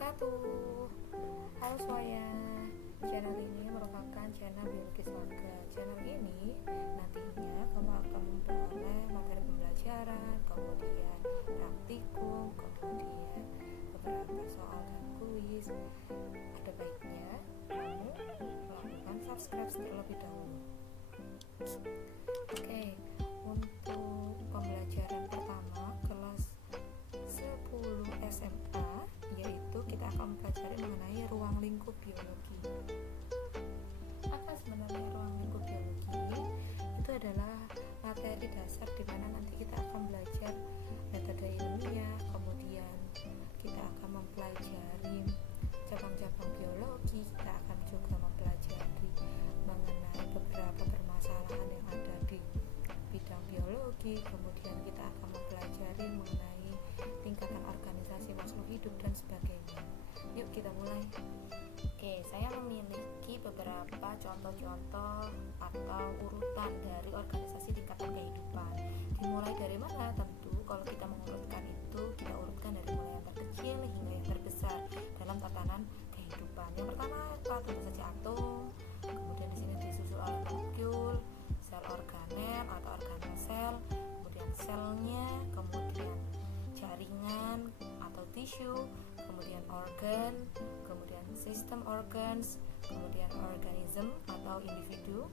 wabarakatuh. Halo semuanya. Channel ini merupakan channel biologi warga. Channel ini nantinya kamu akan memperoleh materi pembelajaran, kemudian praktikum, kemudian beberapa soal dan kuis. Ada baiknya kamu melakukan subscribe terlebih dahulu. Oke, untuk pembelajaran pertama kelas 10 SMA, yaitu kita akan mempelajari mengenai ruang lingkup biologi. Apa sebenarnya ruang lingkup biologi? Itu adalah materi dasar di mana nanti kita akan belajar metode ilmiah, kemudian kita akan mempelajari cabang-cabang biologi, kita akan juga mempelajari mengenai beberapa permasalahan yang ada di bidang biologi, kemudian kita akan mempelajari mengenai tingkatan organisasi makhluk hidup dan sebagainya. Yuk kita mulai. Oke, saya memiliki beberapa contoh-contoh atau urutan dari organisasi tingkatan kehidupan. Dimulai dari mana? Tentu kalau kita mengurutkan itu, kita urutkan dari mulai yang terkecil hingga yang terbesar dalam tatanan kehidupan. Yang pertama apa? Tentu saja atom. Kemudian di sini disusul oleh molekul, sel organel atau organel sel, kemudian selnya, kemudian jaringan atau tisu, kemudian organ, kemudian sistem organs, kemudian organism atau individu,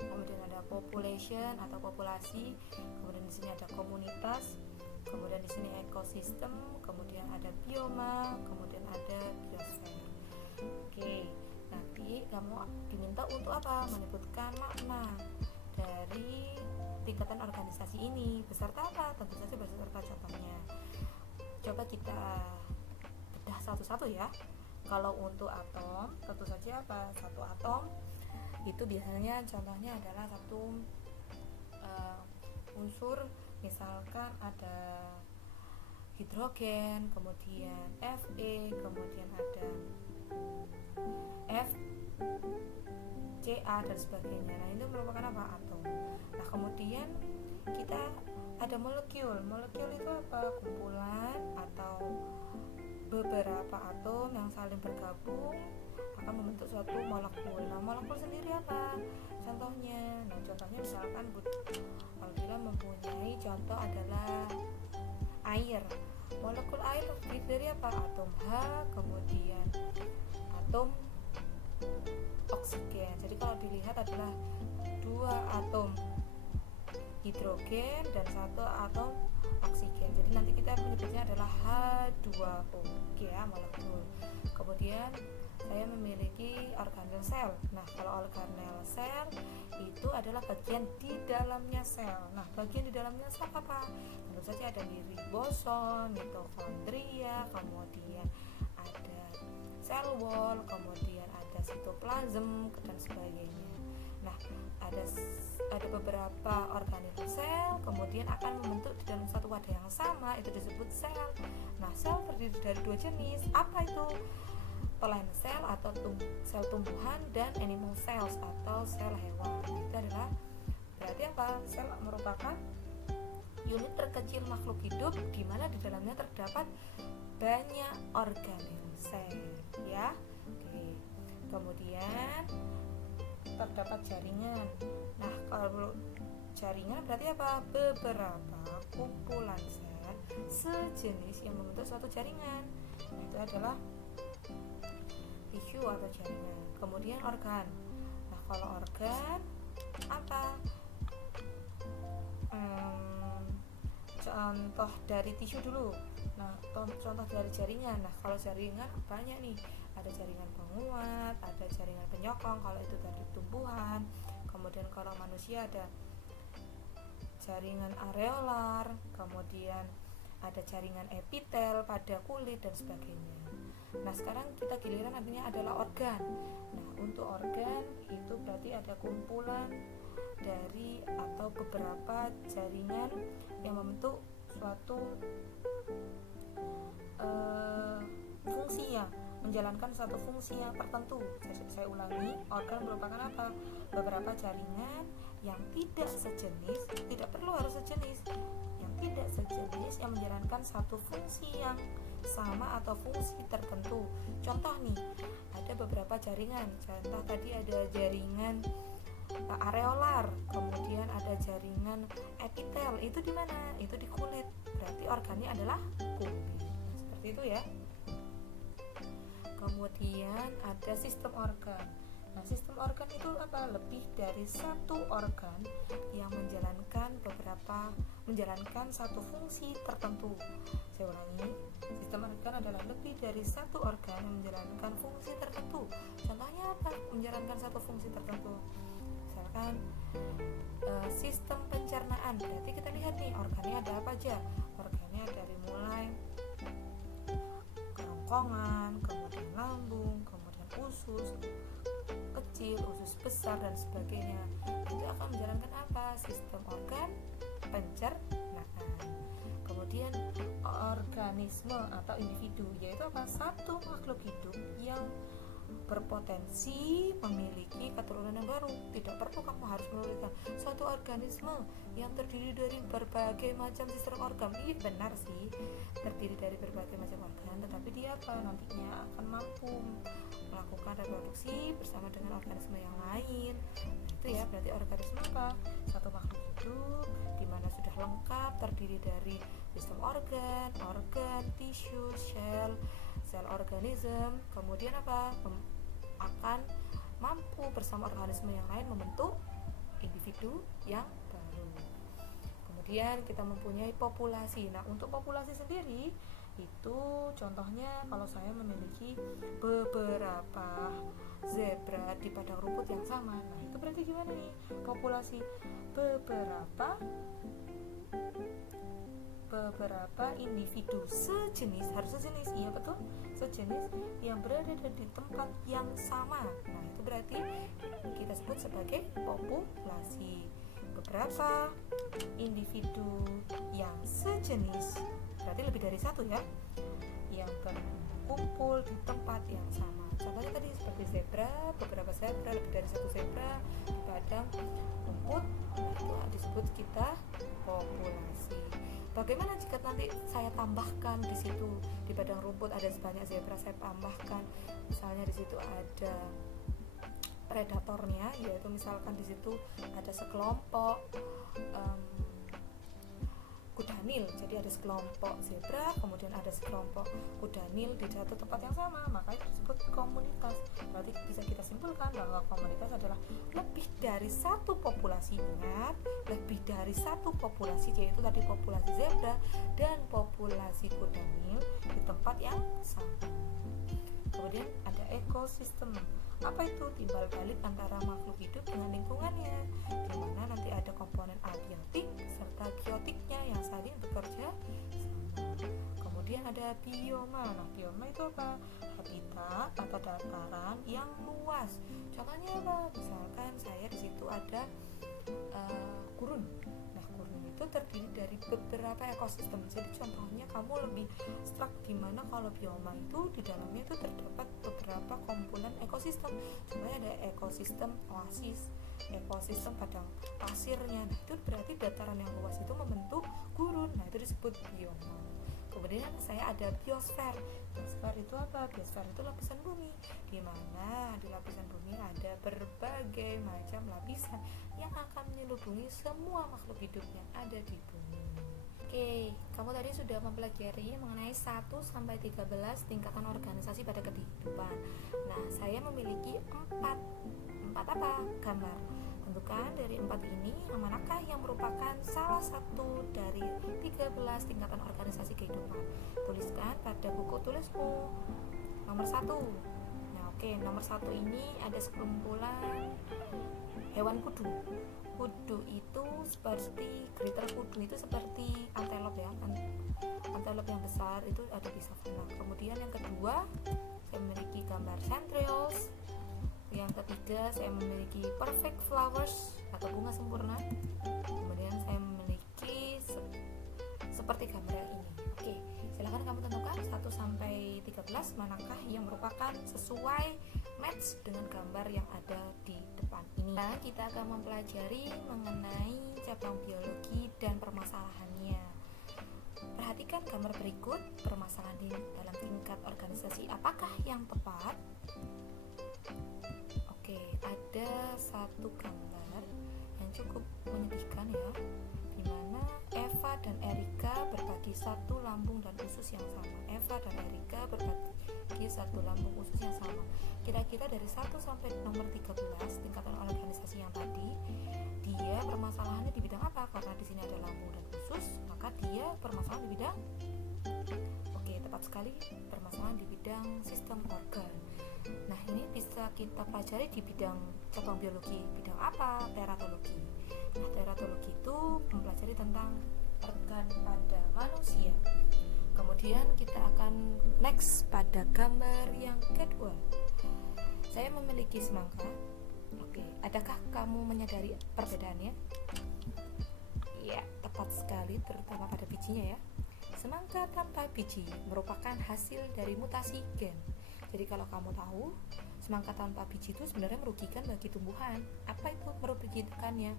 kemudian ada population atau populasi, kemudian di sini ada komunitas, kemudian di sini ekosistem, kemudian ada bioma, kemudian ada biosfer. Oke, nanti kamu diminta untuk apa? Menyebutkan makna dari tingkatan organisasi ini beserta apa? Tentu saja beserta contohnya. Coba kita bedah satu-satu ya. Kalau untuk atom, tentu saja apa? Satu atom itu biasanya contohnya adalah satu unsur, misalkan ada hidrogen, kemudian Fe, kemudian ada FCa dan sebagainya. Nah, itu merupakan apa? Atom. Nah, kemudian kita ada molekul. Molekul itu apa? Kumpulan atau beberapa atom yang saling bergabung akan membentuk suatu molekul. Nah, molekul sendiri apa? Contohnya, misalkan apabila mempunyai contoh adalah air. Molekul air terdiri dari apa? Atom H, kemudian atom oksigen. Jadi kalau dilihat adalah dua atom hidrogen dan satu atom oksigen. Jadi nanti kita menyebutnya adalah H2O, ya, molekul. Kemudian saya memiliki organel sel. Nah, kalau organel sel itu adalah bagian di dalamnya sel. Nah, bagian di dalamnya sel apa? Tentu saja ada ribosom, mitokondria, kemudian ada sel wall, kemudian ada sitoplasm dan sebagainya. Nah, ada beberapa organel sel, kemudian akan membentuk di dalam satu wadah yang sama, itu disebut sel. Nah, sel terdiri dari dua jenis. Apa itu? Plant cell atau sel tumbuhan dan animal cells atau sel hewan. Itu adalah berarti apa? Sel merupakan unit terkecil makhluk hidup di mana di dalamnya terdapat banyak organel sel, ya. Oke. Kemudian terdapat jaringan. Nah, kalau jaringan berarti apa? Beberapa kumpulan sel sejenis yang membentuk suatu jaringan. Nah, itu adalah tisu atau jaringan. Kemudian organ. Nah, kalau organ apa? Contoh dari tisu dulu. Nah, contoh dari jaringan. Nah, kalau jaringan banyak nih. Ada jaringan penguat, ada jaringan penyokong kalau itu dari tumbuhan. Kemudian kalau manusia ada jaringan areolar, kemudian ada jaringan epitel pada kulit dan sebagainya. Nah, sekarang kita giliran nantinya adalah organ. Nah, untuk organ itu berarti ada kumpulan dari atau beberapa jaringan yang membentuk suatu fungsi yang menjalankan suatu fungsi yang tertentu. Saya ulangi, organ merupakan apa? Beberapa jaringan yang tidak sejenis, tidak perlu harus sejenis, yang tidak sejenis yang menjalankan satu fungsi yang sama atau fungsi tertentu. Contoh nih, ada beberapa jaringan. Contoh tadi ada jaringan areolar, kemudian ada jaringan epitel. Itu di mana? Itu di kulit. Berarti organnya adalah kulit. Seperti itu ya. Kemudian ada sistem organ. Nah, sistem organ itu apa? Lebih dari satu organ yang menjalankan satu fungsi tertentu. Saya ulangi, sistem organ adalah lebih dari satu organ yang menjalankan fungsi tertentu. Contohnya apa? Menjalankan satu fungsi tertentu. Misalkan sistem pencernaan. Berarti kita lihat nih, organnya ada apa aja? Organnya dari mulai kerongkongan, kemudian lambung, kemudian usus kecil, usus besar, dan sebagainya. Itu akan menjalankan apa? Sistem organ pencernaan. Kemudian organisme atau individu, yaitu apa? Satu makhluk hidup yang berpotensi memiliki keturunan yang baru. Tidak perlu kamu harus menuliskan suatu organisme yang terdiri dari berbagai macam sistem organ. Iya benar sih, terdiri dari berbagai macam organ, tetapi dia apa? Nantinya akan mampu melakukan reproduksi bersama dengan organisme yang lain. Itu ya, berarti organisme apa? Satu makhluk hidup di mana sudah lengkap terdiri dari sistem organ, tisu, sel organisme, kemudian apa? Akan mampu bersama organisme yang lain membentuk individu yang baru. Kemudian kita mempunyai populasi. Nah, untuk populasi sendiri itu contohnya kalau saya memiliki beberapa zebra di padang rumput yang sama. Nah, itu berarti gimana nih? Populasi beberapa individu sejenis, harus sejenis, iya betul, sejenis yang berada di tempat yang sama. Nah, itu berarti kita sebut sebagai populasi. Beberapa individu yang sejenis, berarti lebih dari satu ya, yang berkumpul di tempat yang sama. Contohnya tadi seperti zebra, beberapa zebra, lebih dari satu zebra di padang rumput. Nah, itu disebut kita populasi. Bagaimana jika nanti saya tambahkan di situ di padang rumput ada sebanyak zebra, saya tambahkan misalnya di situ ada predatornya, yaitu misalkan di situ ada sekelompok kudanil, jadi ada sekelompok zebra, kemudian ada sekelompok kudanil di satu tempat yang sama, maka itu disebut komunitas. Berarti bisa kita simpulkan bahwa komunitas adalah lebih dari satu populasi. Ingat, lebih dari satu populasi, yaitu tadi populasi zebra dan populasi kudanil di tempat yang sama. Kemudian ada ekosistem. Apa itu? Timbal balik antara makhluk hidup dengan lingkungannya, di mana nanti ada komponen abiotik serta biotiknya yang saling bekerja sama. Kemudian ada bioma. Nah, bioma itu apa? Habitat atau dataran yang luas. Contohnya apa? Misalkan saya di situ ada gurun. Nah, gurun itu terdiri dari beberapa ekosistem. Jadi contohnya kamu lebih abstrak, di mana kalau bioma itu di dalamnya itu terdapat beberapa komponen ekosistem. Contohnya ada ekosistem oasis, ekosistem padang pasirnya. Nah, itu berarti dataran yang luas itu membentuk gurun. Nah, itu disebut bioma. Kemudian saya ada biosfer. Biosfer itu apa? Biosfer itu lapisan bumi, di mana di lapisan bumi ada berbagai macam lapisan yang akan menyelubungi semua makhluk hidup yang ada di bumi. Oke, kamu tadi sudah mempelajari mengenai 1 sampai 13 tingkatan organisasi pada kehidupan. Nah, saya memiliki 4 apa? Gambar. Tentukan dari 4 ini yang manakah yang merupakan salah satu dari 13 tingkatan organisasi kehidupan. Tuliskan pada buku tulismu. Nomor 1. Nah, oke, nomor 1 ini ada sekumpulan hewan kudu. Kudu itu seperti greater kudu itu seperti antelop ya, antelop yang besar itu ada di savana. Kemudian yang kedua, saya memiliki gambar centrioles. Yang ketiga, saya memiliki perfect flowers atau bunga sempurna. Kemudian saya memiliki seperti gambar ini. Oke, silakan kamu tentukan 1 sampai 13 manakah yang merupakan sesuai match dengan gambar yang ada di depan ini. Nah, kita akan mempelajari mengenai cabang biologi dan permasalahannya. Perhatikan gambar berikut. Permasalahan dalam tingkat organisasi apakah yang tepat? Oke, ada satu gambar yang cukup menyedihkan ya, di mana Eva dan Erika berbagi satu lambung dan usus yang sama. Eva dan Erika berbagi satu lambung usus yang sama. Kira-kira dari 1 sampai nomor 13 tingkatan organisasi yang tadi, dia permasalahannya di bidang apa? Karena di sini ada lambung dan usus, maka dia permasalahan di bidang, oke, tepat sekali, permasalahan di bidang sistem organ. Nah, ini bisa kita pelajari di bidang cabang biologi. Bidang apa? Teratologi. Nah, teratologi itu mempelajari tentang organ pada manusia. Kemudian kita akan next pada gambar yang kedua. Saya memiliki semangka. Oke, adakah kamu menyadari perbedaannya? Ya, tepat sekali, terutama pada bijinya ya. Semangka tanpa biji merupakan hasil dari mutasi gen. Jadi kalau kamu tahu, semangka tanpa biji itu sebenarnya merugikan bagi tumbuhan. Apa itu merugikannya?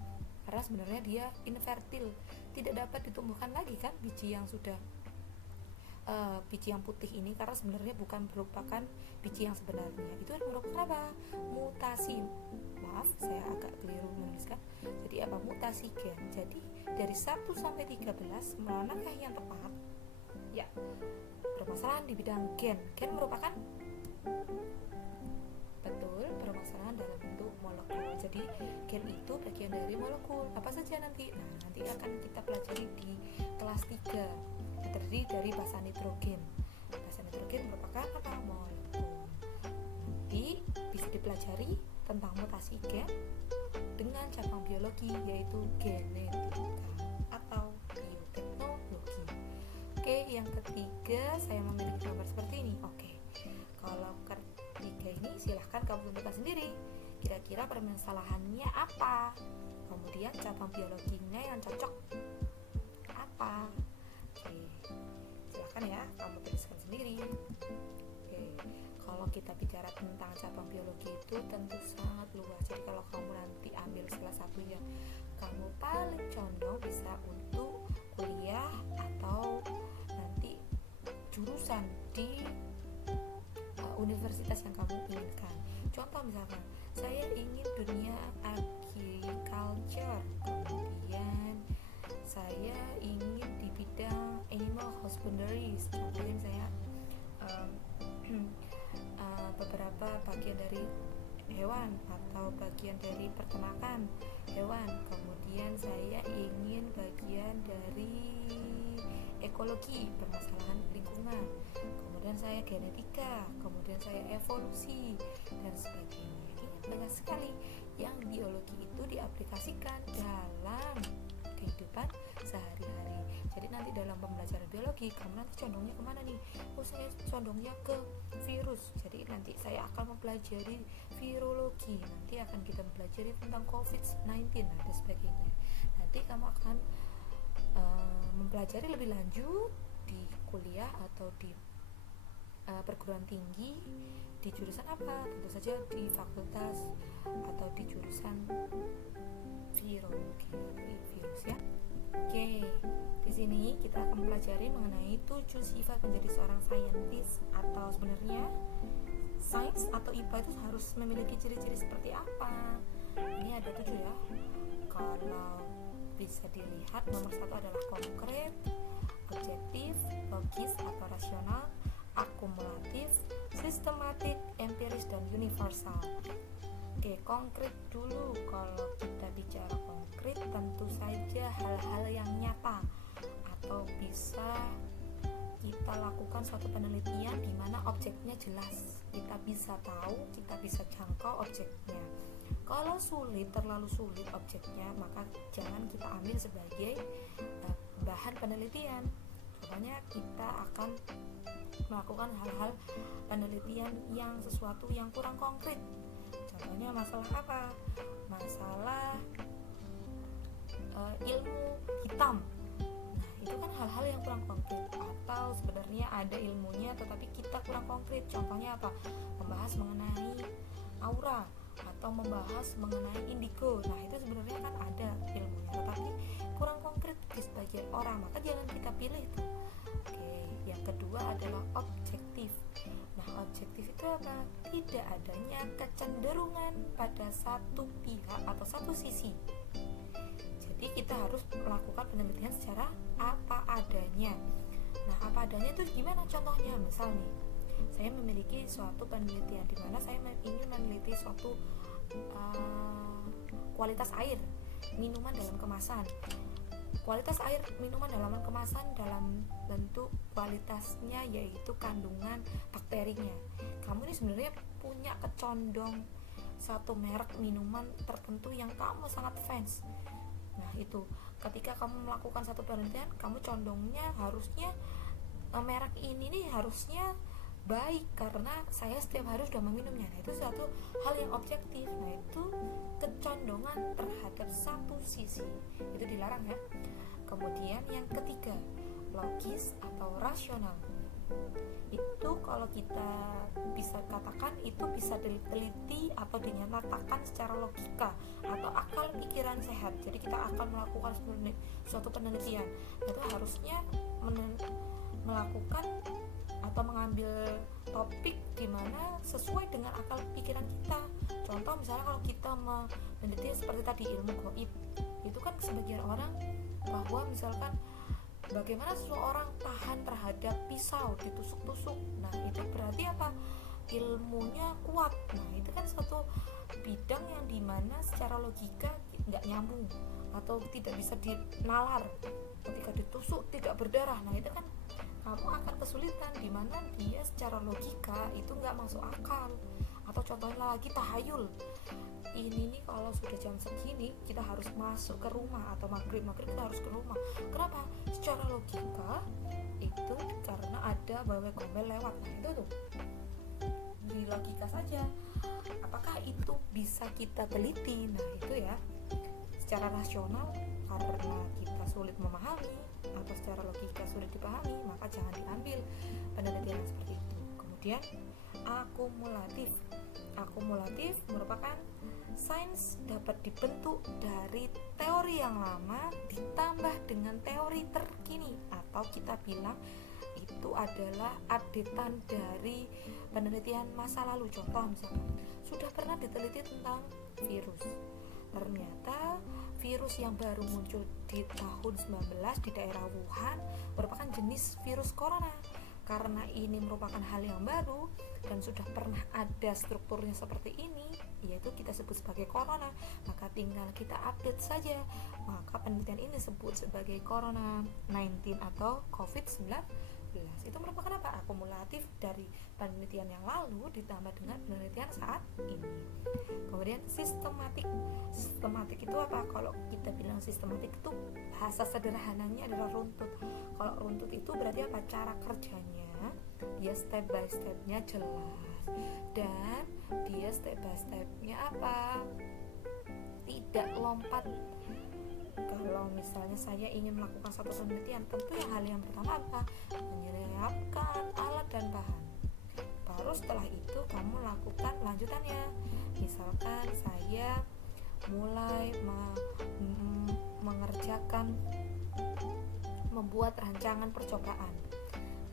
Karena sebenarnya dia infertil, tidak dapat ditumbuhkan lagi kan biji yang sudah biji yang putih ini, karena sebenarnya bukan merupakan biji yang sebenarnya. Itu merupakan apa? Mutasi. Maaf, saya agak keliru menuliskan. Jadi apa? Mutasi gen. Jadi dari 1 sampai 13 manakah yang tepat? Ya, permasalahan di bidang gen. Gen merupakan, betul, permasalahan dalam bentuk molekul. Jadi gen itu bagian dari molekul. Apa saja nanti? Nah, nanti akan kita pelajari di kelas 3. Terdiri dari basa nitrogen. Basa nitrogen merupakan apa? Molekul. Nanti bisa dipelajari tentang mutasi gen dengan cabang biologi, yaitu genetika atau bioteknologi. Oke, yang ketiga saya memiliki gambar seperti ini. Oke, kalau ketiga ini silahkan kamu tentukan sendiri. Kira-kira permasalahannya apa? Kemudian cabang biologinya yang cocok apa? Oke, silahkan ya kamu tuliskan sendiri. Oke, kalau kita bicara tentang cabang biologi itu tentu sangat luas. Jadi kalau kamu nanti ambil salah satu yang kamu paling condong, bisa untuk kuliah atau nanti jurusan di universitas yang kamu inginkan. Contoh misalkan, saya ingin dunia agriculture, kemudian saya ingin di bidang animal husbandry. Contohnya saya beberapa bagian dari hewan atau bagian dari peternakan hewan. Kemudian saya ingin bagian dari ekologi, permasalahan lingkungan. Kemudian saya genetika, kemudian saya evolusi dan sebagainya. Ini banyak sekali yang biologi itu diaplikasikan dalam kehidupan sehari-hari. Jadi nanti dalam pembelajaran biologi kamu nanti condongnya kemana nih? Oh, saya condongnya ke virus. Jadi nanti saya akan mempelajari virologi. Nanti akan kita mempelajari tentang COVID-19 dan sebagainya. Nanti kamu akan mempelajari lebih lanjut di kuliah atau di perguruan tinggi di jurusan apa? Tentu saja di fakultas atau di jurusan virologi, virus ya. Oke, di sini kita akan mempelajari mengenai 7 sifat menjadi seorang saintis, atau sebenarnya sains atau IPA itu harus memiliki ciri-ciri seperti apa. Ini ada 7 ya. Kalau bisa dilihat, nomor 1 adalah konkret, objektif, logis atau rasional, akumulatif, sistematik, empiris, dan universal. Oke, konkret dulu. Kalau kita bicara konkret, tentu saja hal-hal yang nyata atau bisa kita lakukan suatu penelitian di mana objeknya jelas, kita bisa tahu, kita bisa jangkau objeknya. Kalau sulit, terlalu sulit objeknya, maka jangan kita ambil sebagai bahan penelitian. Contohnya kita akan melakukan hal-hal penelitian yang sesuatu yang kurang konkret. Contohnya masalah apa? Masalah ilmu hitam. Nah, itu kan hal-hal yang kurang konkret. Atau sebenarnya ada ilmunya tetapi kita kurang konkret. Contohnya apa? Membahas mengenai aura atau atau membahas mengenai indigo. Nah itu sebenarnya kan ada ilmunya, tetapi kurang konkret di sebagian orang, maka jangan kita pilih itu. Oke, yang kedua adalah objektif. Nah objektif itu apa? Tidak adanya kecenderungan pada satu pihak atau satu sisi. Jadi kita harus melakukan penelitian secara apa adanya. Nah apa adanya itu gimana contohnya? Misal nih, saya memiliki suatu penelitian di mana saya ingin meneliti suatu kualitas air minuman dalam kemasan. Kualitas air minuman dalam kemasan dalam bentuk kualitasnya yaitu kandungan bakterinya. Kamu ini sebenarnya punya kecondong satu merek minuman tertentu yang kamu sangat fans. Nah itu ketika kamu melakukan satu penelitian, kamu condongnya harusnya merek ini nih harusnya baik karena saya setiap hari sudah meminumnya. Nah itu suatu hal yang objektif. Nah itu kecondongan terhadap satu sisi, itu dilarang ya. Kemudian yang ketiga, logis atau rasional. Itu kalau kita bisa katakan itu bisa diteliti atau dinyatakan secara logika atau akal pikiran sehat. Jadi kita akan melakukan suatu penelitian, itu harusnya melakukan atau mengambil topik di mana sesuai dengan akal pikiran kita. Contoh misalnya kalau kita meneliti seperti tadi ilmu gaib, itu kan sebagian orang bahwa misalkan bagaimana seseorang tahan terhadap pisau ditusuk-tusuk. Nah itu berarti apa? Ilmunya kuat. Nah itu kan suatu bidang yang dimana secara logika nggak nyambung atau tidak bisa dinalar. Ketika ditusuk tidak berdarah. Nah itu kan kamu akan kesulitan, dimana dia secara logika itu nggak masuk akal. Atau contohnya lagi tahayul, ini nih kalau sudah jam segini kita harus masuk ke rumah, atau maghrib kita harus ke rumah. Kenapa? Secara logika itu karena ada bawai gombel lewat. Nah itu tuh di logika saja. Apakah itu bisa kita teliti? Nah itu ya secara rasional karena kita sulit memahami atau secara logika sulit dipahami, maka jangan diambil penelitian seperti itu. Kemudian akumulatif merupakan sains dapat dibentuk dari teori yang lama ditambah dengan teori terkini, atau kita bilang itu adalah updatean dari penelitian masa lalu. Contoh misalkan sudah pernah diteliti tentang virus, ternyata virus yang baru muncul di tahun 19 di daerah Wuhan merupakan jenis virus corona. Karena ini merupakan hal yang baru dan sudah pernah ada strukturnya seperti ini, yaitu kita sebut sebagai corona, maka tinggal kita update saja. Maka penelitian ini disebut sebagai corona 19 atau COVID-19. Itu merupakan apa? Akumulatif dari penelitian yang lalu ditambah dengan penelitian saat ini. Kemudian sistematik itu apa? Kalau kita bilang sistematik itu bahasa sederhananya adalah runtut. Kalau runtut itu berarti apa? Cara kerjanya dia step by stepnya jelas, dan dia step by stepnya apa? Tidak lompat. Kalau misalnya saya ingin melakukan satu penelitian, tentu hal yang pertama apa? Menyiapkan alat dan bahan. Baru setelah itu kamu lakukan lanjutannya. Misalkan saya mulai mengerjakan membuat rancangan percobaan.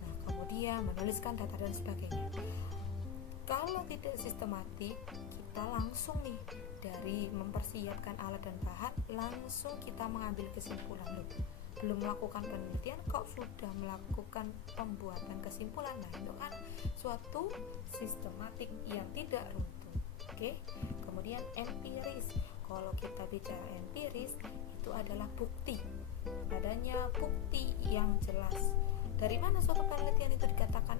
Nah, kemudian menuliskan data dan sebagainya. Kalau tidak sistematik, kita langsung nih dari mempersiapkan alat dan bahan langsung kita mengambil kesimpulan. Loh, belum melakukan penelitian kok sudah melakukan pembuatan kesimpulan. Nah itu kan suatu sistematik yang tidak runtuh. Oke. Kemudian empiris. Kalau kita bicara empiris, itu adalah bukti, adanya bukti yang jelas. Dari mana suatu penelitian itu dikatakan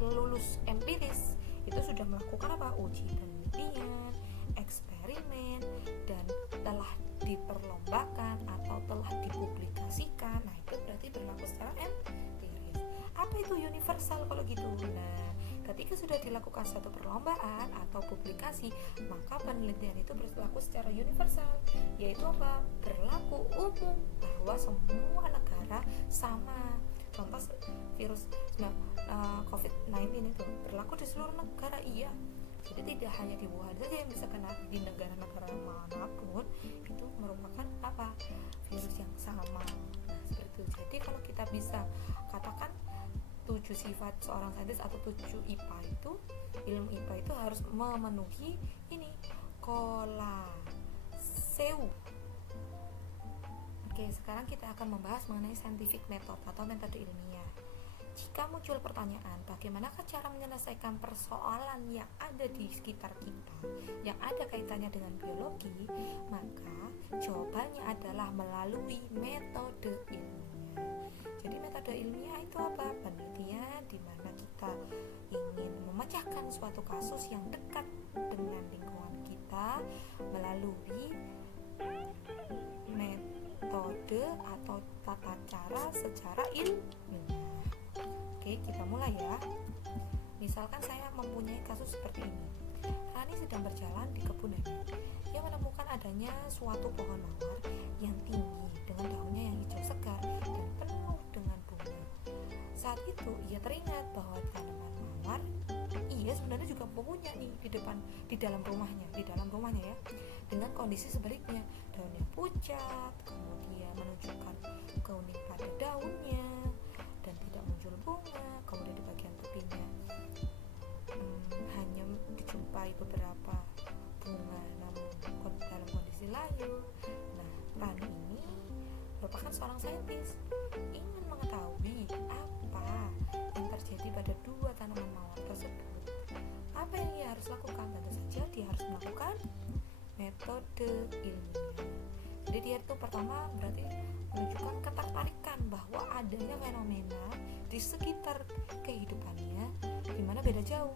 lulus empiris? Itu sudah melakukan apa? Uji penelitian, eksperimen, dan telah diperlombakan atau telah dipublikasikan. Nah itu berarti berlaku secara empiris. Apa itu universal kalau gitu? Nah ketika sudah dilakukan satu perlombaan atau publikasi, maka penelitian itu berlaku secara universal, yaitu apa? Berlaku umum bahwa semua negara sama. Contoh virus COVID-19 itu berlaku di seluruh negara, iya. Jadi tidak hanya di Wuhan saja yang bisa kena, di sifat seorang saintis atau tujuh IPA itu, ilmu IPA itu harus memenuhi ini Kolaseu. Oke, sekarang kita akan membahas mengenai scientific method atau metode ilmiah. Jika muncul pertanyaan, bagaimanakah cara menyelesaikan persoalan yang ada di sekitar kita, yang ada kaitannya dengan biologi, maka jawabannya adalah melalui metode ilmiah. Jadi metode ilmiah itu apa? Penelitian di mana kita ingin memecahkan suatu kasus yang dekat dengan lingkungan kita melalui metode atau tata cara secara ilmiah. Oke, kita mulai ya. Misalkan saya mempunyai kasus seperti ini. Rani sedang berjalan di kebun Rani. Ia menemukan adanya suatu pohon mawar yang tinggi dengan daunnya yang hijau segar dan penuh dengan bunga. Saat itu ia teringat bahwa tanaman mawar ia sebenarnya juga punya nih di dalam rumahnya ya. Dengan kondisi sebaliknya, daunnya pucat, kemudian menunjukkan kuning pada daunnya dan tidak muncul bunga, kemudian di bagian tepinya hanya dijumpai beberapa bunga namun dalam kondisi layu. Nah, Rani ini merupakan seorang saintis, ingin mengetahui apa yang terjadi pada dua tanaman mawar tersebut. Apa yang ia harus lakukan? Tentu saja dia harus melakukan metode ilmiah. Jadi dia itu pertama berarti menunjukkan ketertarikan bahwa adanya fenomena di sekitar kehidupannya di mana beda jauh.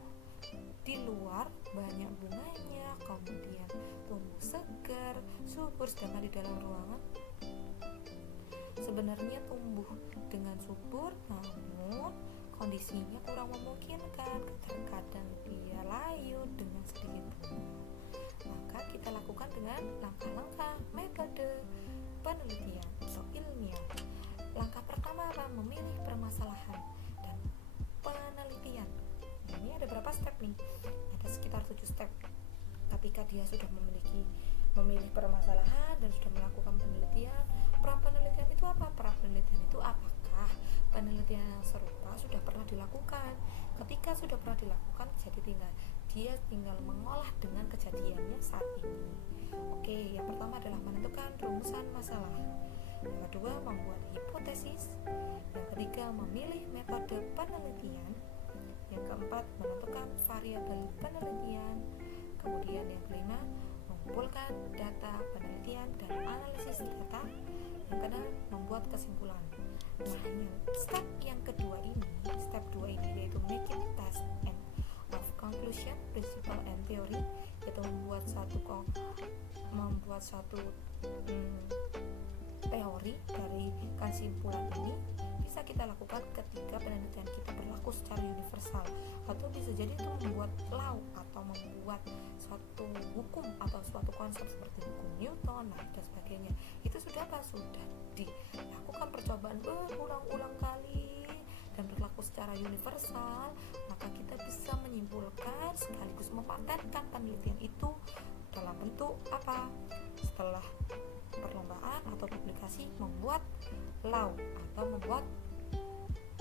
Di luar banyak bunganya, kemudian tumbuh segar, subur, sedangkan di dalam ruangan sebenarnya tumbuh dengan subur namun kondisinya kurang memungkinkan, kadang dia layu dengan sedikit bunga. Maka kita lakukan dengan langkah-langkah metode penelitian atau ilmiah. Langkah pertama adalah memilih permasalahan dan penelitian. Ini ada berapa step nih? Ada sekitar 7 step. Ketika dia sudah memilih permasalahan dan sudah melakukan penelitian, pra penelitian itu apa? Pra penelitian itu apakah penelitian yang serupa sudah pernah dilakukan? Ketika sudah pernah dilakukan, jadi dia tinggal mengolah dengan kejadiannya saat ini. Oke, yang pertama adalah menentukan rumusan masalah. Yang kedua, membuat hipotesis. Yang ketiga, memilih metode penelitian. Yang keempat, menentukan variabel penelitian. Kemudian yang kelima, mengumpulkan data penelitian dan analisis data. Yang keenam, membuat kesimpulan. Nah, step dua ini yaitu making task and of conclusion, principle and theory, yaitu membuat satu teori dari kesimpulan ini bisa kita lakukan ketika penelitian kita berlaku secara universal, atau bisa jadi itu membuat law atau membuat suatu hukum atau suatu konsep seperti hukum Newton dan sebagainya. Itu sudah dilakukan percobaan berulang-ulang kali dan berlaku secara universal, maka kita bisa menyimpulkan sekaligus mepatenkan penelitian itu dalam bentuk apa? Setelah perlombaan atau publikasi, membuat law atau membuat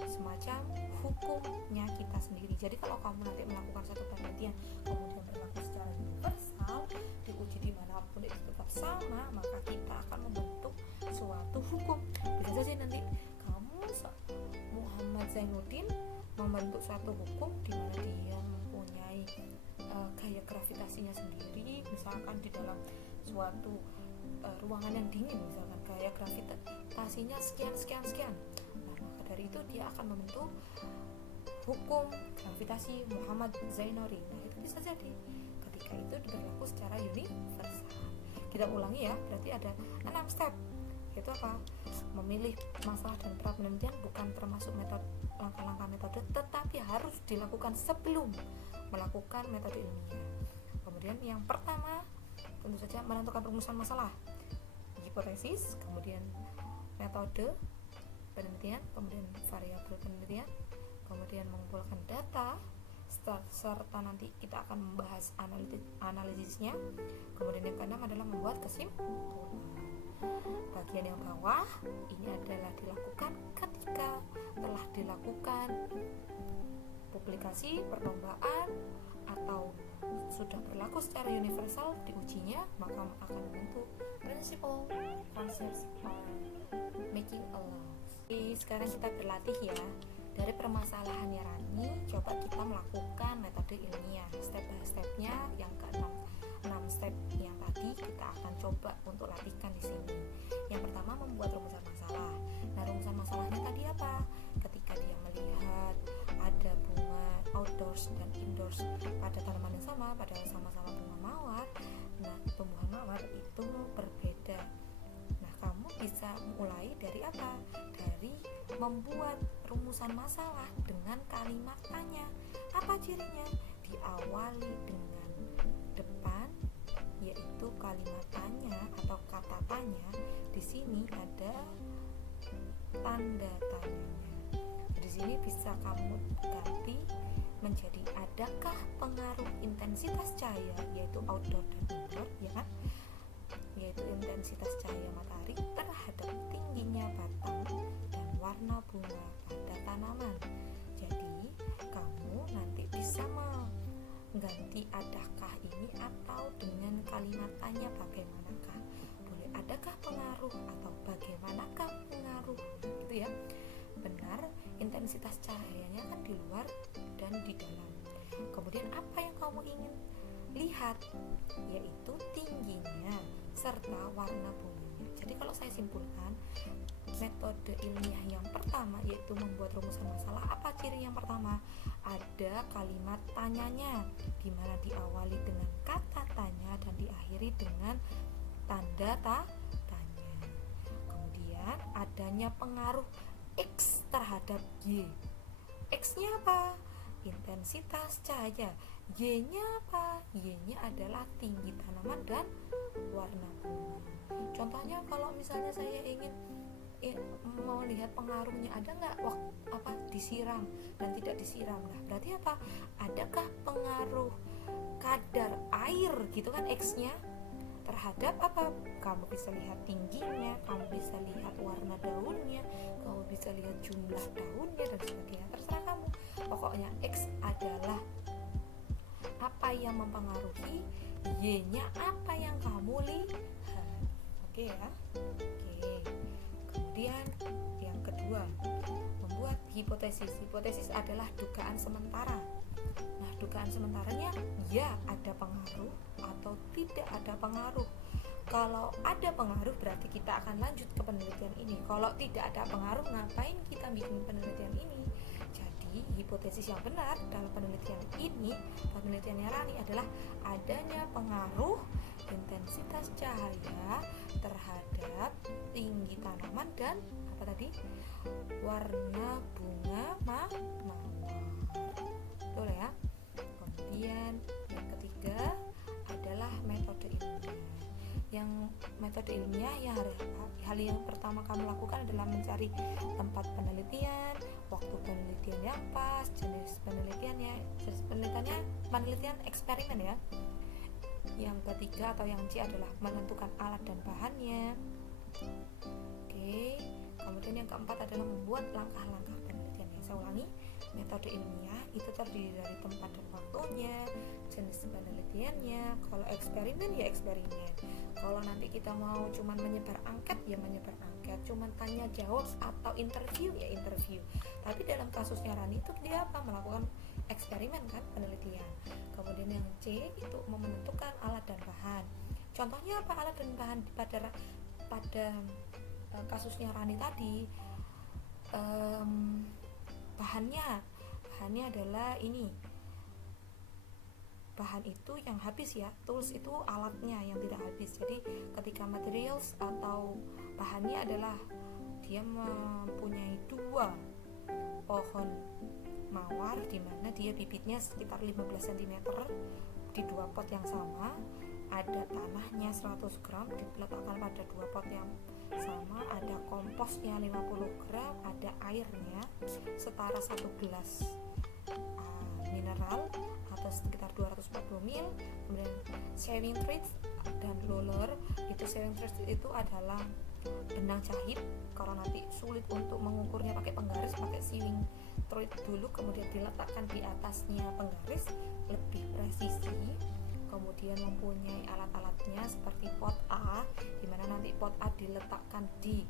semacam hukumnya kita sendiri. Jadi kalau kamu nanti melakukan satu penelitian kemudian berlaku secara universal, diuji dimanapun itu tetap sama, maka kita akan membentuk suatu hukum. Bisa saja nanti kamu Muhammad Zainuddin membentuk suatu hukum di mana dia mempunyai gaya gravitasinya sendiri, misalkan di dalam suatu ruangan yang dingin, misalkan gaya gravitasinya sekian. Nah, maka dari itu dia akan membentuk hukum gravitasi Muhammad Zainuddin. Nah, itu bisa jadi ketika itu berlaku secara universal. Kita ulangi ya, berarti ada 6 step. Yaitu apa? Memilih masalah dan pra penelitian bukan termasuk langkah-langkah metode, tetapi harus dilakukan sebelum melakukan metode ilmiah. Kemudian yang pertama tentu saja menentukan rumusan masalah, hipotesis, kemudian metode penelitian, kemudian variabel penelitian, kemudian mengumpulkan data, serta nanti kita akan membahas analisisnya. Kemudian yang keenam adalah membuat kesimpulan. Bagian yang bawah ini adalah dilakukan ketika telah dilakukan publikasi, perlombaan, atau sudah berlaku secara universal diujinya, maka akan membentuk principle concepts on making a law. Oke, sekarang kita berlatih ya. Dari permasalahannya Rani, coba kita melakukan metode ilmiah. Step by stepnya yang ke-6 step yang tadi kita akan coba untuk latihkan di sini. Yang pertama, membuat rumusan masalah. Nah, rumusan masalahnya tadi apa? Ketika dia melihat ada bunga outdoors dan indoors pada tanaman yang sama, padahal sama-sama bunga mawar, nah tumbuhan mawar itu berbeda. Nah, kamu bisa mulai dari apa? Dari membuat rumusan masalah dengan kalimat tanya. Apa cirinya? Diawali dengan depan, yaitu kalimat tanya atau kata tanya. Di sini ada tanda tanyanya. Di sini bisa kamu ganti menjadi adakah pengaruh intensitas cahaya, yaitu outdoor dan indoor, ya kan? Yaitu intensitas cahaya matahari terhadap tingginya batang dan warna bunga pada tanaman. Jadi kamu nanti bisa mengganti adakah ini atau dengan kalimat tanya bagaimanakah. Boleh adakah pengaruh atau bagaimanakah pengaruh, gitu ya. Benar, intensitas cahayanya kan di luar dan di dalam. Kemudian apa yang kamu ingin lihat, yaitu tingginya serta warna bunganya. Jadi kalau saya simpulkan, metode ilmiah yang pertama yaitu membuat rumusan masalah. Apa ciri yang pertama? Ada kalimat tanyanya, di mana diawali dengan kata tanya dan diakhiri dengan tanda tanya. Kemudian adanya pengaruh X terhadap Y. X-nya apa? Intensitas cahaya. Y-nya apa? Y-nya adalah tinggi tanaman dan warna bunga. Contohnya kalau misalnya saya ingin mau lihat pengaruhnya, ada nggak disiram dan tidak disiram. Nah, berarti apa? Adakah pengaruh kadar air gitu kan, X-nya terhadap apa? Kamu bisa lihat tingginya, kamu bisa lihat warna daunnya, kamu bisa lihat jumlah daunnya dan sebagainya. Terserah kamu. Pokoknya X adalah apa yang mempengaruhi, Y-nya apa yang kamu lihat. Oke ya. Oke. Kemudian yang kedua, membuat hipotesis. Hipotesis adalah dugaan sementara. Nah, dugaan sementaranya ya ada pengaruh atau tidak ada pengaruh. Kalau ada pengaruh berarti kita akan lanjut ke penelitian ini. Kalau tidak ada pengaruh, ngapain kita bikin penelitian ini? Jadi hipotesis yang benar dalam penelitian ini, penelitiannya Rani, adalah adanya pengaruh intensitas cahaya terhadap tinggi tanaman dan apa tadi? Warna bunga mawar. Betul ya? Kemudian yang ketiga adalah metode ilmiah. Yang metode ilmiah hal yang pertama kamu lakukan adalah mencari tempat penelitian, waktu penelitian yang pas, jenis penelitiannya, penelitian eksperimen ya. Yang ketiga atau yang C adalah menentukan alat dan bahannya. Oke. Kemudian yang keempat adalah membuat langkah-langkah penelitiannya. Saya ulangi, metode ilmiah itu terdiri dari tempat dan waktunya, jenis penelitiannya. Kalau eksperimen ya eksperimen. Kalau nanti kita mau cuman menyebar angket ya menyebar angket, cuman tanya jawab atau interview ya interview. Tapi dalam kasusnya Rani itu dia apa? Melakukan eksperimen kan, penelitian. Kemudian yang C itu menentukan alat dan bahan. Contohnya apa alat dan bahan pada kasusnya Rani tadi? Bahannya adalah ini. Bahan itu yang habis ya, tools itu alatnya yang tidak habis. Jadi ketika materials atau bahannya adalah dia mempunyai 2 pohon mawar di mana dia bibitnya sekitar 15 cm di 2 pot yang sama, ada tanahnya 100 gram diletakkan pada 2 pot yang sama, ada komposnya 50 gram, ada airnya setara 1 gelas mineral atau sekitar 240 ml, kemudian shaving trees dan roller itu sharing thread itu adalah benang jahit. Kalau nanti sulit untuk mengukurnya pakai penggaris, pakai sewing thread dulu, kemudian diletakkan di atasnya penggaris, lebih presisi. Kemudian mempunyai alat-alatnya seperti pot A, dimana nanti pot A diletakkan di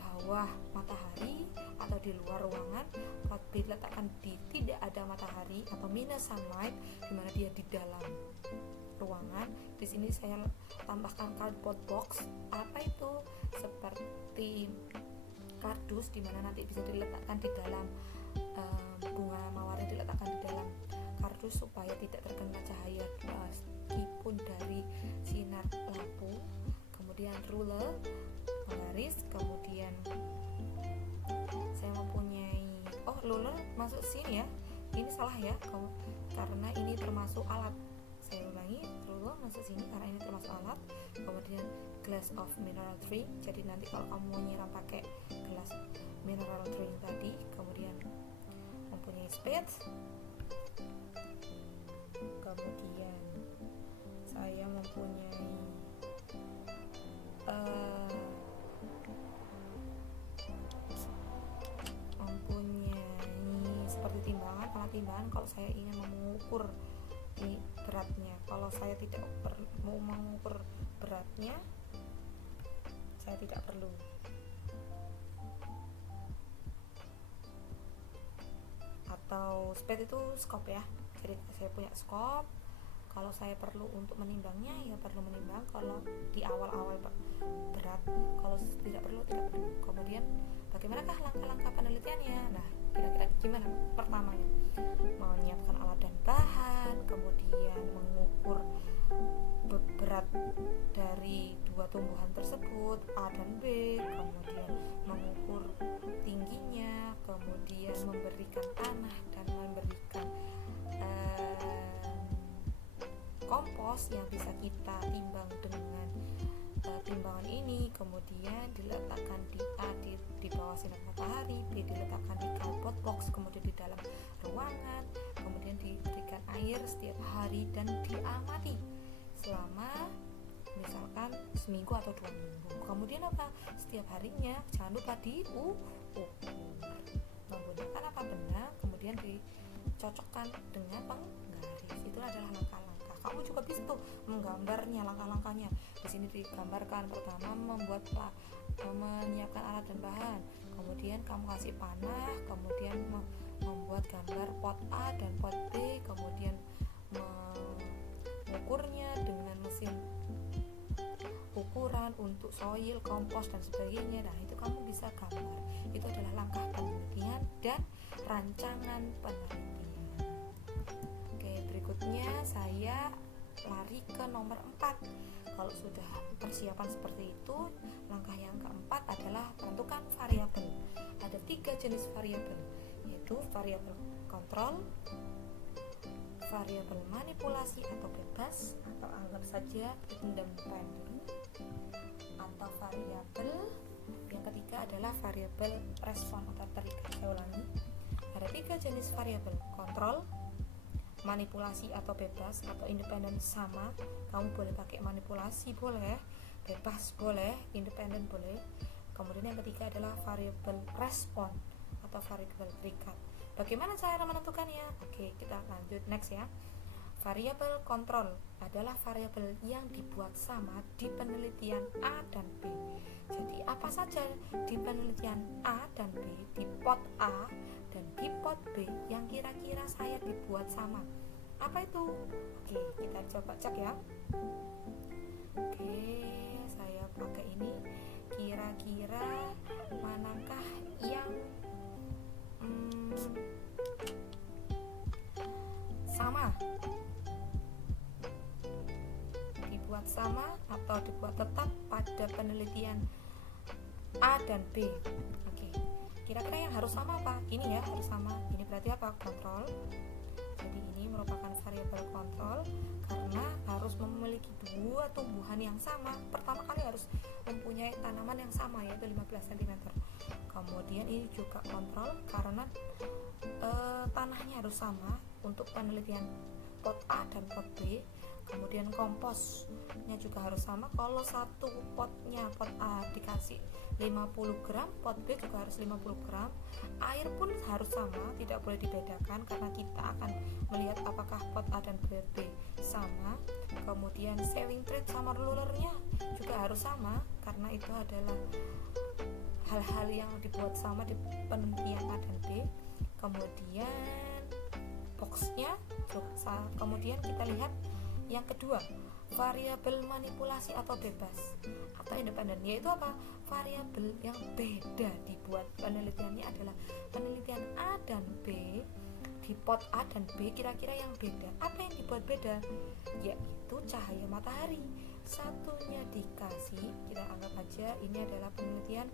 bawah matahari atau di luar ruangan. Pot B diletakkan di tidak ada matahari atau minus sunlight, dimana dia di dalam ruangan. Di sini saya tambahkan cardboard box. Apa itu? Seperti kardus, dimana nanti bisa diletakkan di dalam bunga mawar yang diletakkan di dalam kardus supaya tidak terkena cahaya meskipun dari sinar lampu. Kemudian ruler, penggaris. Kemudian saya mempunyai ruler masuk sini ya, ini salah ya, karena ini termasuk alat. Saya ulangi, ruler masuk sini karena ini termasuk alat. Kemudian glass of mineral drink, jadi nanti kalau kamu mau nyiram pakai gelas mineral drink tadi. Kemudian mempunyai spade. Kemudian saya mempunyai seperti timbangan, alat timbangan kalau saya ingin mengukur di beratnya. Kalau saya tidak mau mengukur beratnya, saya tidak perlu. Atau spade itu skop ya, jadi saya punya skop. Kalau saya perlu untuk menimbangnya, ya perlu menimbang. Kalau di awal-awal berat, kalau tidak perlu, tidak perlu. Kemudian bagaimanakah langkah-langkah penelitiannya? Nah, kira-kira gimana? Pertamanya, menyiapkan alat dan bahan, kemudian mengukur berat dari dua tumbuhan tersebut, A dan B, kemudian mengukur tingginya, kemudian memberikan tanah dan memberikan kompos yang bisa kita timbang dengan timbangan ini. Kemudian diletakkan di A di bawah sinar matahari, B diletakkan di cardboard box, kemudian di dalam ruangan, kemudian diberikan air setiap hari dan diamati selama misalkan seminggu atau 2 minggu. Kemudian apa? Setiap harinya jangan lupa diukur menggunakan apa, benang, kemudian dicocokkan dengan penggaris. Itu adalah langkah-langkah. Kamu juga bisa tuh menggambarnya, langkah-langkahnya. Di sini digambarkan. Pertama, menyiapkan alat dan bahan. Kemudian kamu kasih panah, kemudian membuat gambar pot A dan pot B, kemudian mengukurnya dengan mesin ukuran untuk soil, kompos dan sebagainya. Nah, itu kamu bisa gambar. Itu adalah langkah penelitian dan rancangan penelitian. Oke, berikutnya saya lari ke nomor 4. Kalau sudah persiapan seperti itu, langkah yang keempat adalah menentukan variabel. Ada 3 jenis variabel, yaitu variabel kontrol, variabel manipulasi atau bebas, atau anggap saja independen, atau variabel yang ketiga adalah variabel respon atau terikat. Saya ulangi, ada 3 jenis variabel: kontrol, manipulasi atau bebas, atau independen sama. Kamu boleh pakai manipulasi, boleh, bebas boleh, independen boleh. Kemudian yang ketiga adalah variabel respon atau variabel terikat. Bagaimana cara menentukannya? Oke, kita lanjut next ya. Variabel kontrol adalah variabel yang dibuat sama di penelitian A dan B. Jadi apa saja di penelitian A dan B, di pot A dan di pot B yang kira-kira saya dibuat sama. Apa itu? Oke, kita coba cek ya. Oke, saya pakai ini. Kira-kira manakah yang sama, dibuat sama atau dibuat tetap pada penelitian A dan B. Oke, kira-kira yang harus sama apa? Ini ya, harus sama. Ini berarti apa? Kontrol. Jadi ini merupakan variabel kontrol karena harus memiliki 2 tumbuhan yang sama. Pertama kali harus mempunyai tanaman yang sama, yaitu 15 cm. Kemudian ini juga kontrol karena tanahnya harus sama untuk penelitian pot A dan pot B. Kemudian komposnya juga harus sama. Kalau satu potnya, pot A dikasih 50 gram, pot B juga harus 50 gram. Air pun harus sama, tidak boleh dibedakan karena kita akan melihat apakah pot A dan B sama. Kemudian sewing thread sama rulernya juga harus sama karena itu adalah hal-hal yang dibuat sama di penelitian A dan B. Kemudian boxnya juga. Kemudian kita lihat yang kedua, variabel manipulasi atau bebas atau independen, yaitu apa? Variabel yang beda dibuat. Penelitiannya adalah penelitian A dan B. Di pot A dan B kira-kira yang beda. Apa yang dibuat beda? Yaitu cahaya matahari. Satunya dikasih, kita anggap aja ini adalah penelitian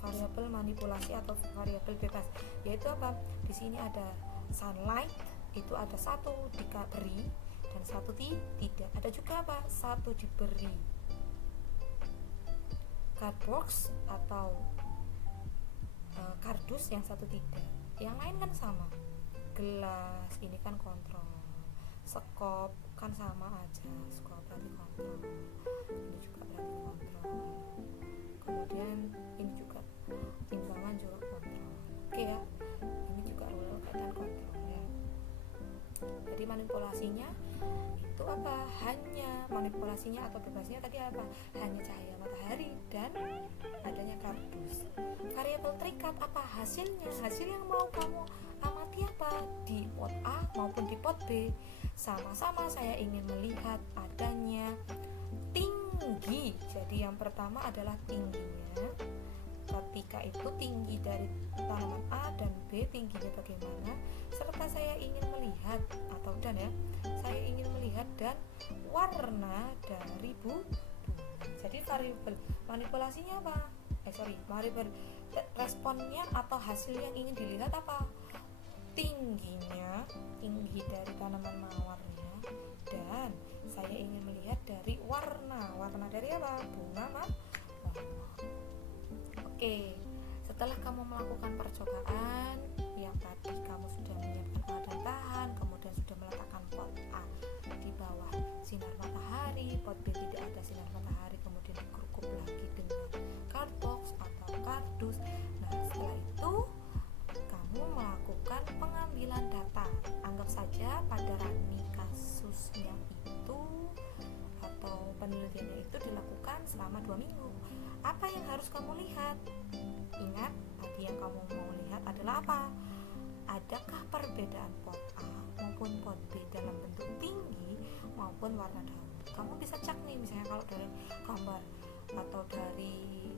variabel manipulasi atau variabel bebas, yaitu apa? Di sini ada sunlight, itu ada satu diberi dan satu tidak. Ada juga apa? Satu diberi cardbox atau kardus, yang satu tidak. Yang lain kan sama. Gelas ini kan kontrol, skop kan sama aja, skop berarti kontrol, ini juga berarti kontrol. Kemudian ini juga timbangan juga kontrol. Oke ya, ini juga ruler kaitan kontrol ya. Jadi manipulasinya itu apa? Hanya manipulasinya atau bebasnya tadi apa? Hanya cahaya matahari dan adanya kardus. Variabel terikat apa hasilnya? Hasil yang mau kamu amati apa? Di pot A maupun di pot B sama-sama saya ingin melihat adanya tinggi. Jadi yang pertama adalah tingginya. Ketika itu tinggi dari tanaman A dan B tingginya bagaimana, serta saya ingin melihat saya ingin melihat dan warna dari bunga. Jadi variabel manipulasinya apa? Variabel responnya atau hasil yang ingin dilihat apa? Tinggi dari tanaman mawarnya, dan saya ingin melihat dari warna dari apa? Bunga mawar. Oke, setelah kamu melakukan percobaan yang tadi kamu sudah menyiapkan bahan tahan, kemudian sudah meletakkan pot A di bawah sinar matahari, pot B tidak ada sinar matahari, kemudian dikukup lagi dengan cardbox atau kardus. Nah, setelah itu kamu melakukan pengambilan data. Anggap saja pada Rani kasusnya itu atau penelitiannya itu dilakukan selama 2 minggu. Apa yang harus kamu lihat? Ingat, tadi yang kamu mau lihat adalah apa? Adakah perbedaan pot A maupun pot B dalam bentuk tinggi maupun warna daun? Kamu bisa cek nih, misalnya kalau dari gambar atau dari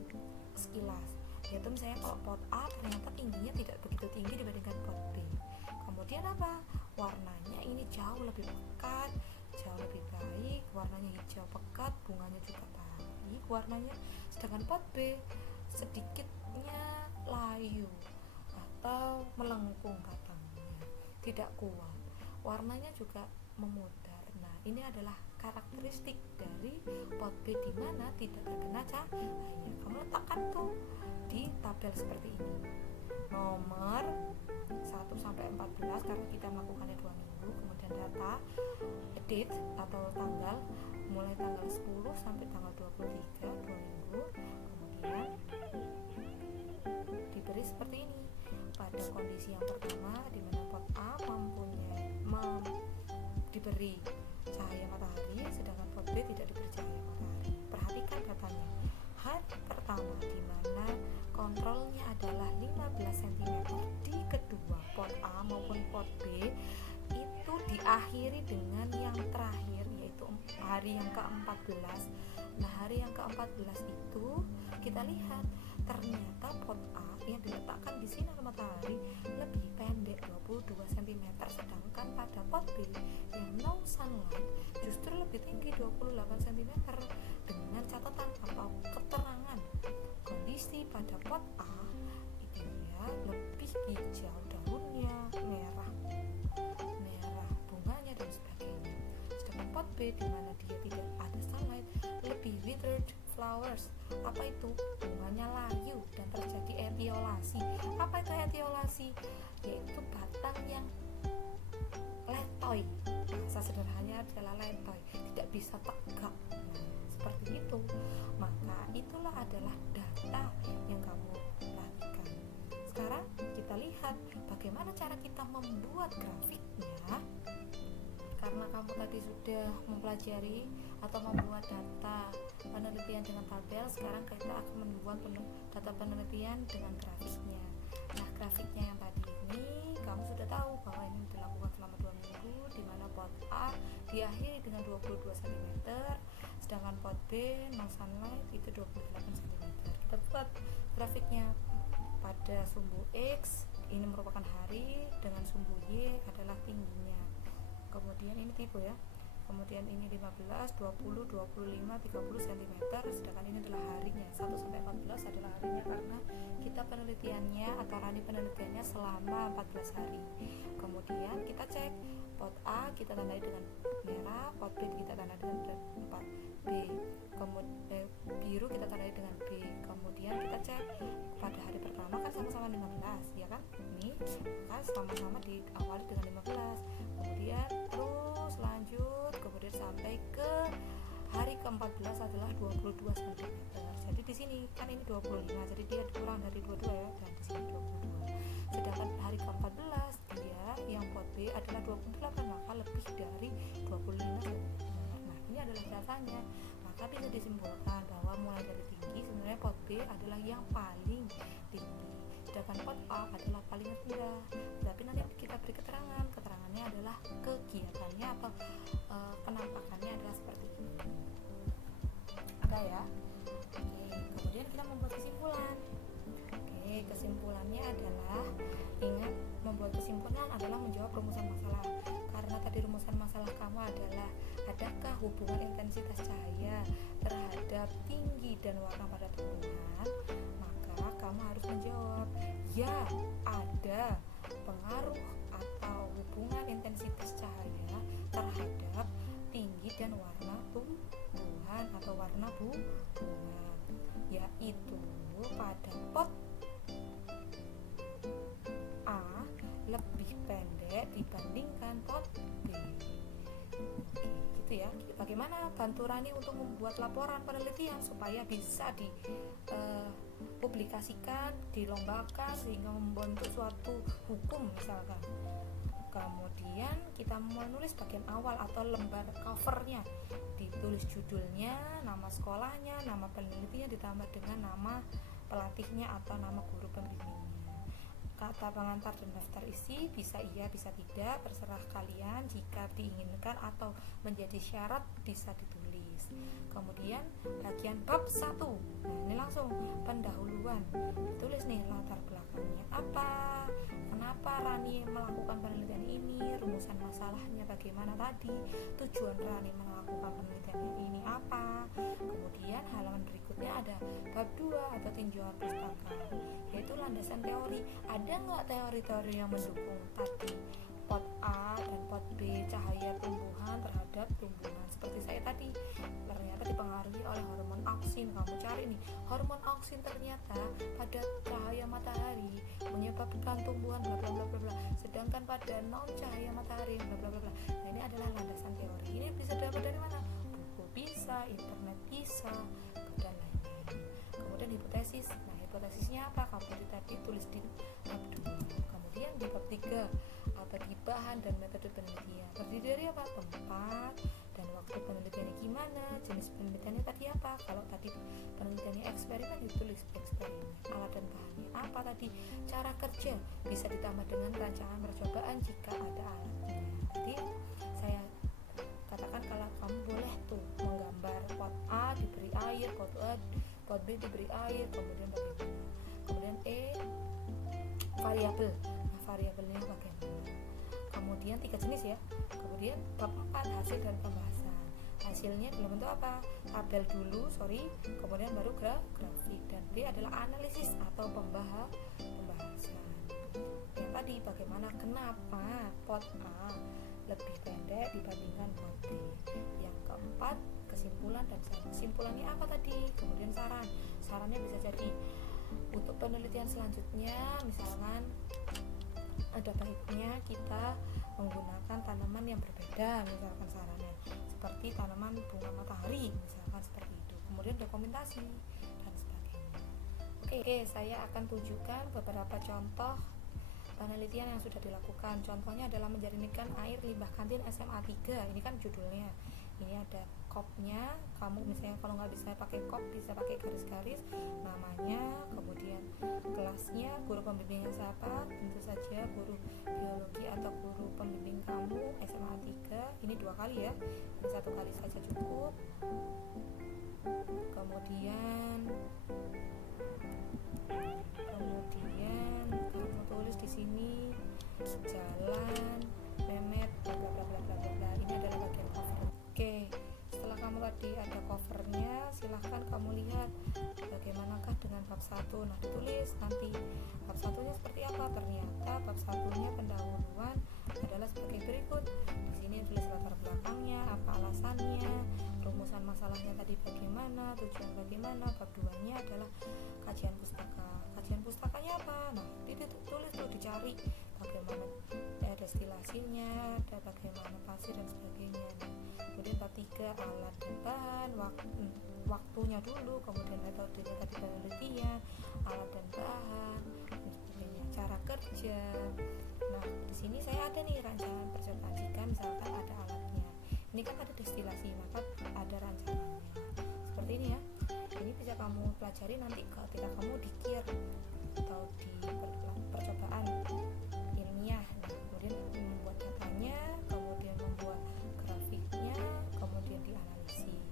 sekilas, yaitu misalnya kalau pot A ternyata tingginya tidak begitu tinggi dibandingkan pot B. Kemudian apa? Warnanya ini jauh lebih pekat, jauh lebih baik, warnanya hijau pekat, bunganya juga baik warnanya. Sedangkan pot B sedikitnya layu atau melengkung katanya, tidak kuat, warnanya juga memudar. Nah, ini adalah karakteristik dari pot B di mana tidak terkena cahaya. Kamu letakkan tuh di tabel seperti ini, nomor 1 sampai 14 karena kita melakukannya 2 minggu. Kemudian data date atau tanggal, mulai tanggal 10 sampai tanggal 23, 2 minggu. Kemudian diberi seperti ini. Pada kondisi yang pertama di mana pot A diberi cahaya matahari, sedangkan pot B tidak diberi cahaya matahari. Perhatikan datanya. Hari pertama di mana kontrolnya adalah 15 cm. Di kedua, pot A maupun pot B itu diakhiri dengan yang terakhir, yaitu hari yang ke-14. Nah, hari yang ke-14 itu kita lihat ternyata pot A yang diletakkan di sinar matahari lebih pendek 22 cm, sedangkan pada pot B yang no sunlight justru lebih tinggi 28 cm. Dengan catatan atau keterangan kondisi pada pot A itu ya lebih hijau daunnya, merah bunganya dan sebagainya. Sedangkan pot B di mana dia tidak ada sunlight lebih withered flowers. Apa itu? Bunganya layu dan terjadi etiolasi. Apa itu etiolasi? Yaitu batang yang letoy, bahasa sederhananya adalah letoy, tidak bisa tegak. Seperti itu. Maka itulah adalah data yang kamu perhatikan. Sekarang kita lihat bagaimana cara kita membuat grafiknya. Karena kamu tadi sudah mempelajari atau membuat data penelitian dengan tabel, sekarang kita akan membuat data penelitian dengan grafiknya. Nah, grafiknya yang tadi ini kamu sudah tahu bahwa ini dilakukan selama 2 minggu, di mana pot A diakhiri dengan 22 cm, sedangkan pot B non sunlight itu 28 cm. Kita buat grafiknya. Pada sumbu X ini merupakan hari, dengan sumbu Y adalah tingginya. Kemudian ini tipe ya. Kemudian ini 15, 20, 25, 30 cm, sedangkan ini adalah harinya. 1 sampai 14 adalah harinya karena kita penelitiannya atau rani penelitiannya selama 14 hari. Kemudian kita cek pot A kita tandai dengan merah, pot B kita tandai dengan 4B, kemudian biru kita tandai dengan B. Kemudian kita cek pada hari pertama kan sama-sama 15 ya kan, ini kan sama-sama diawali dengan 15, kemudian terus lanjut, kemudian sampai ke hari ke-14 adalah 22 cm. Jadi di sini kan ini 25, jadi dia kurang dari 22 ya, dan di sini 22. Sedangkan hari ke-14 dia yang pot B adalah 28, maka lebih dari 25 cm. Nah, ini adalah dasarnya. Maka bisa disimpulkan bahwa mulai dari tinggi sebenarnya pot B adalah yang paling tinggi, sedangkan pot A adalah paling rendah. Tapi nanti kita beri keterangannya adalah kegiatannya atau penampakannya adalah seperti ini. Ada ya. Oke, kemudian kita membuat kesimpulan. Oke, kesimpulannya adalah, ingat, membuat kesimpulan adalah menjawab rumusan masalah. Karena tadi rumusan masalah kamu adalah adakah hubungan intensitas cahaya terhadap tinggi dan warna pada tumbuhan, maka kamu harus menjawab ya, ada pengaruh atau hubungan intensitas cahaya terhadap tinggi dan warna tumbuhan atau warna bunga, yaitu pada pot A lebih pendek dibandingkan pot B. Gitu ya. Bagaimana bantu Rani untuk membuat laporan penelitian supaya bisa dipublikasikan, dilombakan sehingga membentuk suatu hukum misalkan. Kemudian kita menulis bagian awal atau lembar covernya, ditulis judulnya, nama sekolahnya, nama penelitinya ditambah dengan nama pelatihnya atau nama guru pembimbingnya. Kata pengantar dan daftar isi bisa iya bisa tidak, terserah kalian. Jika diinginkan atau menjadi syarat bisa ditulis. Kemudian bagian bab 1, nah ini langsung pendahuluan, ditulis nih latar belakangnya apa, kenapa Rani melakukan penelitian ini, rumusan masalahnya bagaimana tadi, tujuan Rani melakukan penelitian ini apa. Kemudian halaman berikutnya ada bab 2 atau tinjauan pustaka, yaitu landasan teori. Ada nggak teori-teori yang mendukung tadi pot A dan pot B cahaya tumbuhan terhadap tumbuhan? Seperti saya tadi, ternyata dipengaruhi oleh hormon auksin. Kamu cari nih, hormon auksin ternyata pada cahaya matahari menyebabkan tumbuhan bla bla bla bla bla, sedangkan pada non cahaya matahari bla bla bla bla. Nah, ini adalah landasan teori. Ini bisa dapat dari mana? Buku bisa, internet bisa, dan lain-lain. Kemudian hipotesis. Nah, hipotesisnya apa? Kamu tadi tulis di bab 2. Kemudian di bab 3 bagi bahan dan metode penelitian, terdiri dari apa? Tempat dan waktu penelitiannya gimana, jenis penelitiannya tadi apa. Kalau tadi penelitiannya eksperimen, ditulis eksperimen. Alat dan bahannya apa tadi, cara kerja bisa ditambah dengan rancangan percobaan jika ada alatnya. Jadi saya katakan kalau kamu boleh tuh menggambar pot A diberi air, pot B diberi air, kemudian bagaimana. Kemudian variabel. Nah, variabelnya bagaimana. Kemudian 3 jenis ya. Kemudian bab 4 hasil dan pembahasan. Hasilnya dalam bentuk apa? Tabel dulu, kemudian baru grafik. Dan B adalah analisis atau pembahasan. Yang tadi bagaimana, kenapa pot A lebih pendek dibandingkan pot B. Yang keempat kesimpulan dan saran. Kesimpulannya apa tadi? Kemudian sarannya bisa jadi untuk penelitian selanjutnya, misalkan ada baiknya kita menggunakan tanaman yang berbeda, misalkan sarannya seperti tanaman bunga matahari, misalkan seperti itu. Kemudian dokumentasi dan sebagainya. Oke, saya akan tunjukkan beberapa contoh penelitian yang sudah dilakukan. Contohnya adalah menjernihkan air limbah kantin SMA 3. Ini kan judulnya. Ini ada kopnya. Kamu misalnya kalau nggak bisa pakai kop, bisa pakai garis-garis namanya, kemudian kelasnya, guru pembimbingnya siapa, tentu saja guru biologi atau guru pembimbing kamu SMA 3. Ini 2 kali ya, ini 1 kali saja cukup. Kemudian kamu tulis di sini jalan Mehmet bla bla bla bla bla bla. Ini adalah bagian cover. Oke, setelah kamu tadi ada covernya, silahkan kamu lihat bagaimanakah dengan bab 1. Nah, ditulis nanti bab 1-nya seperti apa. Ternyata bab 1-nya pendahuluan adalah sebagai berikut. Di sini tulis latar belakangnya, apa alasannya, rumusan masalahnya tadi bagaimana, tujuan bagaimana. Bab 2-nya adalah kajian pustaka. Kajian pustakanya apa? Nah, ditulis tuh, dicari bagaimana destilasinya, ada bagaimana pasir dan sebagainya. Kemudian bab 3 alat dan bahan, waktunya dulu, kemudian metodenya tadi penelitian, alat dan bahan dan sebagainya, cara kerja. Nah, di sini saya ada nih rancangan percobaan. Jika misalkan ada alatnya, ini kan ada destilasi, maka ada rancangannya seperti ini ya. Ini bisa kamu pelajari nanti ketika kamu di KIR atau di percobaan ilmiah. Nah, kemudian membuat datanya, kemudian membuat grafiknya, kemudian dianalisis.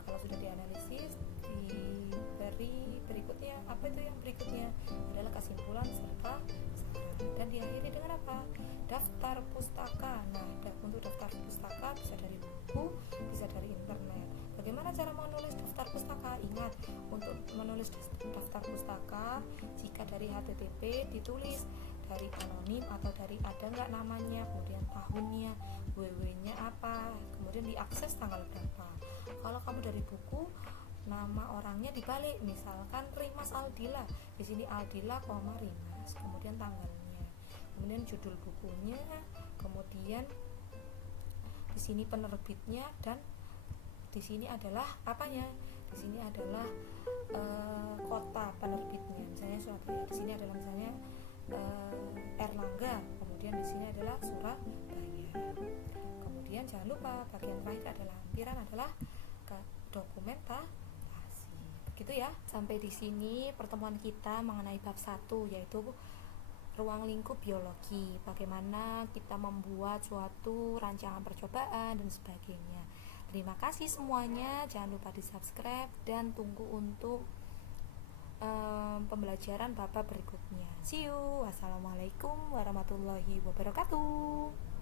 Kalau sudah dianalisis, diberi berikutnya. Apa itu yang berikutnya? Adalah kesimpulan serta saran. Dan diakhiri dengan apa? Daftar pustaka. Nah, untuk daftar pustaka bisa dari buku, bisa dari internet. Bagaimana cara menulis daftar pustaka? Ingat, untuk menulis daftar pustaka, jika dari HTTP ditulis dari anonim atau dari ada nggak namanya, kemudian tahunnya, WW-nya apa, kemudian diakses tanggal berapa. Kalau kamu dari buku, nama orangnya dibalik, misalkan Rimas Aldila, di sini Aldila, Rimas, kemudian tanggalnya, kemudian judul bukunya, kemudian di sini penerbitnya, dan di sini adalah apanya? Di sini adalah kota penerbitnya. Misalnya Surabaya. Di sini adalah misalnya Erlangga. Kemudian di sini adalah Surabaya. Kemudian jangan lupa bagian terakhir adalah lampiran adalah dokumentasi. Begitu ya. Sampai di sini pertemuan kita mengenai bab 1, yaitu ruang lingkup biologi. Bagaimana kita membuat suatu rancangan percobaan dan sebagainya. Terima kasih semuanya, jangan lupa di subscribe dan tunggu untuk pembelajaran bab berikutnya. See you, wassalamualaikum warahmatullahi wabarakatuh.